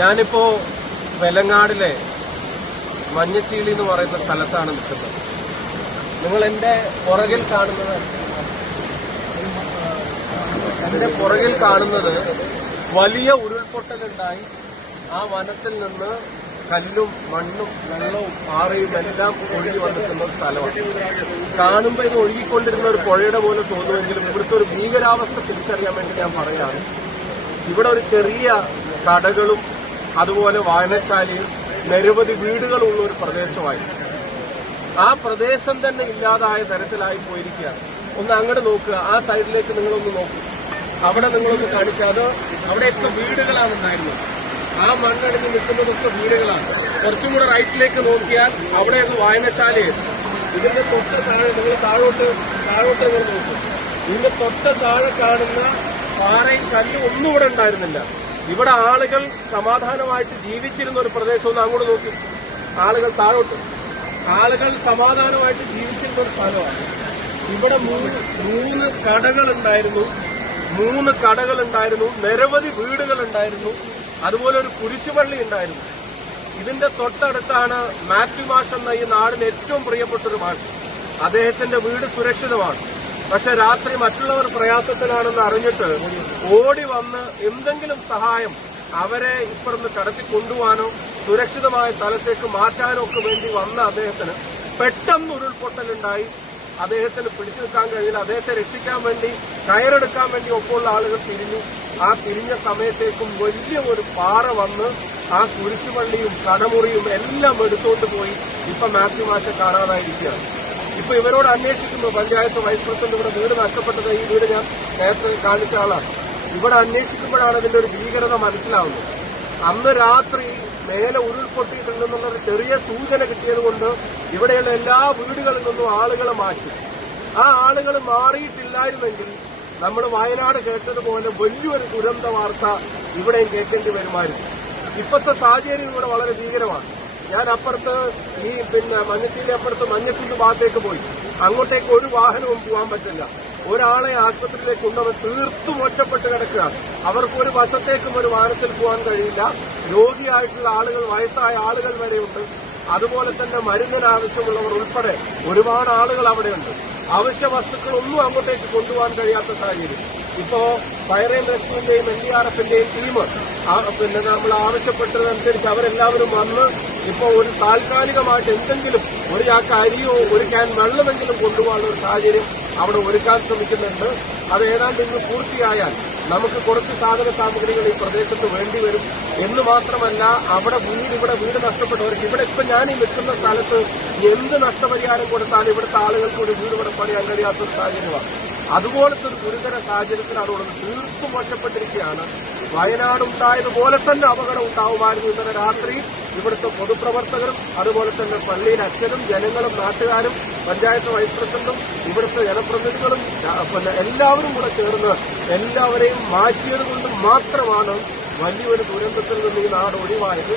ഞാനിപ്പോ വെലങ്ങാടിലെ മഞ്ഞച്ചീളി എന്ന് പറയുന്ന സ്ഥലത്താണ് നിൽക്കുന്നത് നിങ്ങൾ എന്റെ പുറകിൽ കാണുന്നത് എന്റെ പുറകിൽ കാണുന്നത് വലിയ ഉരുൾപൊട്ടലുണ്ടായി ആ വനത്തിൽ നിന്ന് കല്ലും മണ്ണും വെള്ളവും പാറയും എല്ലാം ഒഴുകി വന്നിട്ടുള്ള ഒരു സ്ഥലമാണ് കാണുമ്പോൾ ഇത് ഒഴുകിക്കൊണ്ടിരുന്ന ഒരു പുഴയുടെ പോലെ തോന്നുമെങ്കിലും ഇവിടുത്തെ ഒരു ഭീകരാവസ്ഥ തിരിച്ചറിയാൻ വേണ്ടി ഞാൻ പറയാണ് ഇവിടെ ഒരു ചെറിയ കടകളും അതുപോലെ വായനശാലയിൽ നിരവധി വീടുകളുള്ള ഒരു പ്രദേശമായി ആ പ്രദേശം തന്നെ ഇല്ലാതായ തരത്തിലായി പോയിരിക്കുകയാണ് ഒന്ന് അങ്ങോട്ട് നോക്കുക ആ സൈഡിലേക്ക് നിങ്ങളൊന്ന് നോക്കൂ അവിടെ നിങ്ങളൊന്ന് കാണിക്കുക അവിടെയൊക്കെ വീടുകളാണ് ഉണ്ടായിരുന്നത് ആ മണ്ണടിഞ്ഞ് നിൽക്കുന്നതൊക്കെ വീടുകളാണ് കുറച്ചും കൂടെ റൈറ്റിലേക്ക് നോക്കിയാൽ അവിടെ ഒരു ഇതിന്റെ തൊട്ട് താഴെ നിങ്ങൾ താഴോട്ട് താഴോട്ട് നിങ്ങൾ നോക്കും ഇതിന്റെ തൊട്ട് താഴെ കാണുന്ന പാറയും കല്ലും ഒന്നും ഇവിടെ ഉണ്ടായിരുന്നില്ല ഇവിടെ ആളുകൾ സമാധാനമായിട്ട് ജീവിച്ചിരുന്ന ഒരു പ്രദേശം ഒന്ന് അങ്ങോട്ട് നോക്കി ആളുകൾ താഴോട്ട് ആളുകൾ സമാധാനമായിട്ട് ജീവിച്ചിരുന്ന ഒരു സ്ഥലമാണ് ഇവിടെ മൂന്ന് മൂന്ന് കടകൾ ഉണ്ടായിരുന്നു മൂന്ന് കടകൾ ഉണ്ടായിരുന്നു നിരവധി വീടുകൾ ഉണ്ടായിരുന്നു അതുപോലെ ഒരു കുരിശുപള്ളി ഉണ്ടായിരുന്നു ഇതിന്റെ തൊട്ടടുത്താണ് മാത്യു മാഷ് എന്ന ഈ നാടിന് ഏറ്റവും പ്രിയപ്പെട്ട ഒരു മാഷ് അദ്ദേഹത്തിന്റെ വീട് സുരക്ഷിതമാണ് പക്ഷെ രാത്രി മറ്റുള്ളവർ പ്രയാസത്തിലാണെന്ന് അറിഞ്ഞിട്ട് ഓടി വന്ന് എന്തെങ്കിലും സഹായം അവരെ ഇപ്പുറന്ന് കടത്തി കൊണ്ടുപോകാനോ സുരക്ഷിതമായ സ്ഥലത്തേക്ക് മാറ്റാനോ ഒക്കെ വേണ്ടി വന്ന അദ്ദേഹത്തിന് പെട്ടെന്ന് ഉരുൾപൊട്ടലുണ്ടായി അദ്ദേഹത്തിന് പിടിച്ചു നിൽക്കാൻ കഴിയില്ല അദ്ദേഹത്തെ രക്ഷിക്കാൻ വേണ്ടി കയറെടുക്കാൻ വേണ്ടി ഒപ്പമുള്ള ആളുകൾ തിരിഞ്ഞു ആ തിരിഞ്ഞ സമയത്തേക്കും വലിയ ഒരു പാറ വന്ന് ആ കുരിശുപള്ളിയും കടമുറിയും എല്ലാം എടുത്തോണ്ട് പോയി ഇപ്പൊ മാത്യു മാഷെ കാണാതായിരിക്കുകയാണ് ഇപ്പൊ ഇവരോട് അന്വേഷിക്കുമ്പോൾ പഞ്ചായത്ത് വൈസ് പ്രസിഡന്റ് ഇവിടെ വീട് നഷ്ടപ്പെട്ടത് ഈ വീട് ഞാൻ നേരത്തെ കാണിച്ച ആളാണ് ഇവിടെ അന്വേഷിക്കുമ്പോഴാണ് ഇതിന്റെ ഒരു ഭീകരത മനസ്സിലാവുന്നത് അന്ന് രാത്രി മേലെ ഉരുൾപൊട്ടിയിട്ടുണ്ടെന്നുള്ളൊരു ചെറിയ സൂചന കിട്ടിയത് കൊണ്ട് ഇവിടെയുള്ള എല്ലാ വീടുകളിൽ നിന്നും ആളുകളെ മാറ്റി ആ ആളുകൾ മാറിയിട്ടില്ലായിരുന്നെങ്കിൽ നമ്മൾ വയനാട് കേട്ടതുപോലെ വലിയൊരു ദുരന്ത വാർത്ത ഇവിടെയും കേൾക്കേണ്ടി വരുമായിരുന്നു ഇപ്പോഴത്തെ സാഹചര്യം ഇവിടെ വളരെ ഭീകരമാണ് ഞാൻ അപ്പുറത്ത് ഈ പിന്നെ മഞ്ഞത്തിന്റെ അപ്പുറത്ത് മഞ്ഞത്തിന്റെ ഭാഗത്തേക്ക് പോയി അങ്ങോട്ടേക്ക് ഒരു വാഹനവും പോകാൻ പറ്റില്ല ഒരാളെ ആശുപത്രിയിലേക്ക് കൊണ്ടവൻ തീർത്തും ഒറ്റപ്പെട്ട് കിടക്കുകയാണ് അവർക്ക് ഒരു വശത്തേക്കും ഒരു വാഹനത്തിൽ പോകാൻ കഴിയില്ല രോഗിയായിട്ടുള്ള ആളുകൾ വയസ്സായ ആളുകൾ വരെയുണ്ട് അതുപോലെ തന്നെ മരുന്നിന് ആവശ്യമുള്ളവർ ഉൾപ്പെടെ ഒരുപാട് ആളുകൾ അവിടെയുണ്ട് അവശ്യ വസ്തുക്കളൊന്നും അങ്ങോട്ടേക്ക് കൊണ്ടുപോകാൻ കഴിയാത്ത സാഹചര്യം ഇപ്പോ ഫയർ ആൻഡ് റെസ്ക്യൂവിന്റെയും എൻ ഡി ആർ എഫിന്റെയും ടീം പിന്നെ നമ്മൾ ആവശ്യപ്പെട്ടതനുസരിച്ച് അവരെല്ലാവരും വന്ന് ഇപ്പോൾ ഒരു താൽക്കാലികമായിട്ട് എന്തെങ്കിലും ഒരു ചാക്ക് അരിയോ ഒരു ക്യാൻ വെള്ളമെങ്കിലും കൊണ്ടുപോകാനുള്ള ഒരു സാഹചര്യം അവിടെ ഒരുക്കാൻ ശ്രമിക്കുന്നുണ്ട് അത് ഏതാണ്ട് ഇന്ന് പൂർത്തിയായാൽ നമുക്ക് കുറച്ച് സാധന സാമഗ്രികൾ ഈ പ്രദേശത്ത് വേണ്ടി വരും എന്ന് മാത്രമല്ല അവിടെ വീട് ഇവിടെ വീട് നഷ്ടപ്പെട്ടവർക്ക് ഇവിടെ ഇപ്പൊ ഞാൻ ഈ നിൽക്കുന്ന സ്ഥലത്ത് എന്ത് നഷ്ടപരിഹാരം കൊടുത്താലും ഇവിടുത്തെ ആളുകൾക്ക് ഒരു വീട് ഇവിടെ പണിയാൻ കഴിയാത്ത ഒരു സാഹചര്യമാണ് അതുപോലത്തെ ഒരു ഗുരുതര സാഹചര്യത്തിൽ ഉള്ളത് തീർത്തും മോശപ്പെട്ടിരിക്കുകയാണ് ഉണ്ടായതുപോലെ തന്നെ അപകടം ഉണ്ടാവുമായിരുന്നു ഇന്നലെ രാത്രി ഇവിടുത്തെ പൊതുപ്രവർത്തകരും അതുപോലെ തന്നെ പള്ളിയിലെ അച്ഛനും ജനങ്ങളും നാട്ടുകാരും പഞ്ചായത്ത് വൈസ് പ്രസിഡന്റും ഇവിടുത്തെ ജനപ്രതിനിധികളും പിന്നെ എല്ലാവരും കൂടെ ചേർന്ന് എല്ലാവരെയും മാറ്റിയത് കൊണ്ട് മാത്രമാണ് വലിയൊരു ദുരന്തത്തിൽ നിന്ന് ഈ നാട് ഒഴിവായത്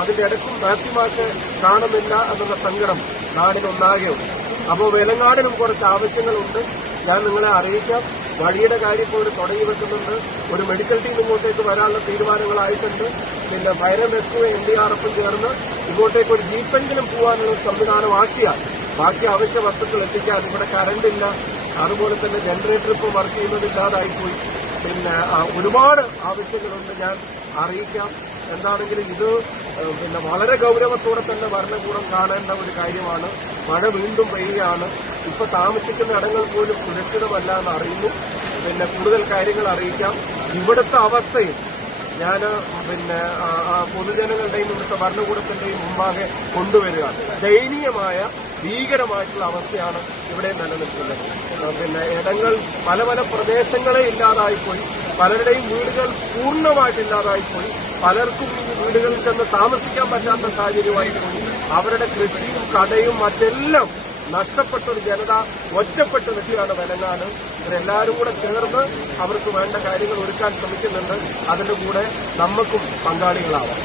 അതിന്റെ ഇടക്കും മാത്യമാക്ക് കാണുന്നില്ല എന്നുള്ള സങ്കടം നാടിനൊന്നാകെയുണ്ട് അപ്പോൾ വെലങ്ങാടിനും കുറച്ച് ആവശ്യങ്ങളുണ്ട് ഞാൻ നിങ്ങളെ അറിയിക്കാം വഴിയുടെ കാര്യം ഇപ്പോൾ ഒരു തുടങ്ങി വെക്കുന്നുണ്ട് ഒരു മെഡിക്കൽ ടീം ഇങ്ങോട്ടേക്ക് വരാനുള്ള തീരുമാനങ്ങളായിട്ടുണ്ട് പിന്നെ ഫയർമെസ്റ്റും എൻ ഡി ആർ എഫും ചേർന്ന് ഇങ്ങോട്ടേക്ക് ഒരു ജീപ്പെങ്കിലും പോകാനുള്ള സംവിധാനമാക്കിയാൽ ബാക്കി അവശ്യ വസ്തുക്കൾ എത്തിക്കാൻ ഇവിടെ കറണ്ട് ഇല്ല അതുപോലെ തന്നെ ജനറേറ്റർ ഇപ്പോൾ വർക്ക് ചെയ്യുന്നത് ഇല്ലാതായിപ്പോയി പിന്നെ ഒരുപാട് ആവശ്യങ്ങളുണ്ട് ഞാൻ അറിയിക്കാം എന്താണെങ്കിലും ഇത് പിന്നെ വളരെ ഗൗരവത്തോടെ തന്നെ ഭരണകൂടം കാണേണ്ട ഒരു കാര്യമാണ് മഴ വീണ്ടും പെയ്യുകയാണ് ഇപ്പൊ താമസിക്കുന്ന ഇടങ്ങൾ പോലും സുരക്ഷിതമല്ല എന്ന് അറിയുന്നു പിന്നെ കൂടുതൽ കാര്യങ്ങൾ അറിയിക്കാം ഇവിടുത്തെ അവസ്ഥയും ഞാൻ പിന്നെ പൊതുജനങ്ങളുടെയും ഇവിടുത്തെ ഭരണകൂടത്തിന്റെയും മുമ്പാകെ കൊണ്ടുവരിക ദയനീയമായ ഭീകരമായിട്ടുള്ള അവസ്ഥയാണ് ഇവിടെ നിലനിൽക്കുന്നത് പിന്നെ ഇടങ്ങൾ പല പല പ്രദേശങ്ങളെ ഇല്ലാതായിപ്പോയി പലരുടെയും വീടുകൾ പൂർണ്ണമായിട്ട് ഇല്ലാതായിപ്പോയി പലർക്കും ഈ വീടുകളിൽ ചെന്ന് താമസിക്കാൻ പറ്റാത്ത സാഹചര്യമായിപ്പോയി അവരുടെ കൃഷിയും കടയും മറ്റെല്ലാം നഷ്ടപ്പെട്ട ഒരു ജനത ഒറ്റപ്പെട്ട നിൽക്കുകയാണ് വിലങ്ങാട് ഇവരെല്ലാവരും കൂടെ ചേർന്ന് അവർക്ക് വേണ്ട കാര്യങ്ങൾ ഒരുക്കാൻ ശ്രമിക്കുന്നുണ്ട് അതിന്റെ കൂടെ നമുക്കും പങ്കാളികളാവാം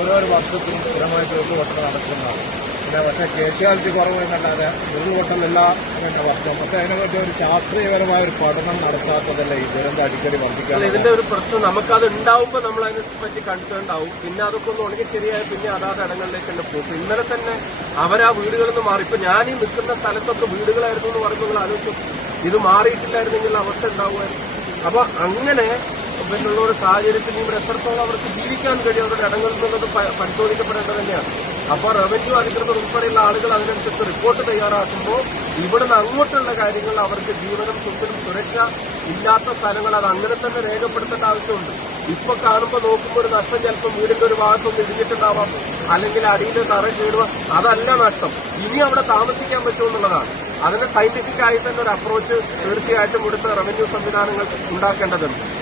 ഓരോ വർഷത്തിനും സ്ഥിരമായിട്ട് ഒരു വർഷം നടക്കുന്നതാണ് പിന്നെ പക്ഷേ കേഷ്യാലിറ്റി കുറവ് എന്നല്ലാതെ ഉരുൾപൊട്ടൽ എല്ലാ അങ്ങനെ വർഷം പക്ഷേ അതിനെപ്പറ്റി ഒരു ശാസ്ത്രീയപരമായ ഒരു പഠനം നടത്താത്തതല്ല ഈ ദുരന്തം അടിക്കടി വർദ്ധിക്കാൻ ഇതിന്റെ ഒരു പ്രശ്നം നമുക്കത് ഉണ്ടാവുമ്പോൾ നമ്മൾ അതിനെ പറ്റി കൺസേൺ ആവും പിന്നെ അതൊക്കെ ഒന്ന് ഉണങ്ങി ശരിയായ പിന്നെ അതാത് ഇടങ്ങളിലേക്ക് തന്നെ പോകും ഇന്നലെ തന്നെ അവരാ വീടുകളിൽ നിന്ന് മാറി ഇപ്പൊ ഞാൻ ഈ നിൽക്കുന്ന സ്ഥലത്തൊക്കെ വീടുകളായിരുന്നു എന്ന് പറയുമ്പോൾ ആലോചിച്ചു ഇത് മാറിയിട്ടില്ലായിരുന്നെങ്കിൽ അവസ്ഥ ഉണ്ടാവുമായിരുന്നു അപ്പൊ അങ്ങനെ പിന്നുള്ള ഒരു സാഹചര്യത്തിൽ ഈ എത്രത്തോളം അവർക്ക് ജീവിക്കാൻ കഴിയും അവരുടെ ഇടങ്ങളിൽ നിന്നത് പരിശോധിക്കപ്പെടേണ്ടത് തന്നെയാണ് അപ്പോൾ റവന്യൂ അധികൃതർ ഉൾപ്പെടെയുള്ള ആളുകൾ അതിനനുസരിച്ച് റിപ്പോർട്ട് തയ്യാറാക്കുമ്പോൾ ഇവിടുന്ന് അങ്ങോട്ടുള്ള കാര്യങ്ങൾ അവർക്ക് ജീവനും സ്വത്തിനും സുരക്ഷ ഇല്ലാത്ത സ്ഥലങ്ങൾ അത് അങ്ങനെ തന്നെ രേഖപ്പെടുത്തേണ്ട ആവശ്യമുണ്ട് ഇപ്പൊ കാണുമ്പോൾ നോക്കുമ്പോൾ ഒരു നഷ്ടം ചിലപ്പോൾ വീടിന്റെ ഒരു ഭാഗത്തും ഇടിഞ്ഞിട്ടുണ്ടാവാം അല്ലെങ്കിൽ അടിയിൽ തറ കീടുക അതല്ല നഷ്ടം ഇനി അവിടെ താമസിക്കാൻ പറ്റുമെന്നുള്ളതാണ് അതിന് സയന്റിഫിക് ആയി തന്നെ ഒരു അപ്രോച്ച് തീർച്ചയായിട്ടും ഇവിടുത്തെ റവന്യൂ സംവിധാനങ്ങൾ ഉണ്ടാക്കേണ്ടതുണ്ട്